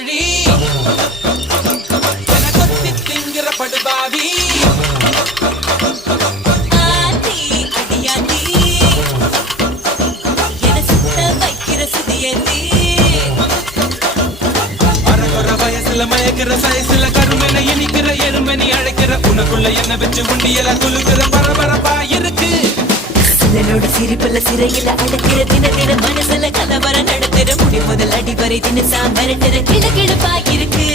கோழி என கொத்தி திங்கிற படுபாவி ஆத்தி அடியாத்தி என சுத்த வைக்கிற சுதியத்தி அரகுற வயசுல மயக்கிற சயசுல கருமென இனிக்கிற எருமனி அழைக்கிற உனக்குள்ள என்ன வச்சு உண்டியல குலுக்குற பரபரப்பா இருக்கு சிலரோட சிரிப்புல சிறையில அடக்கிற தின மனசுல கலவரம் நடத்துற முடி முதல் அடி வரை தினசா மிரட்டுற கிழக்கிழப்பா இருக்கு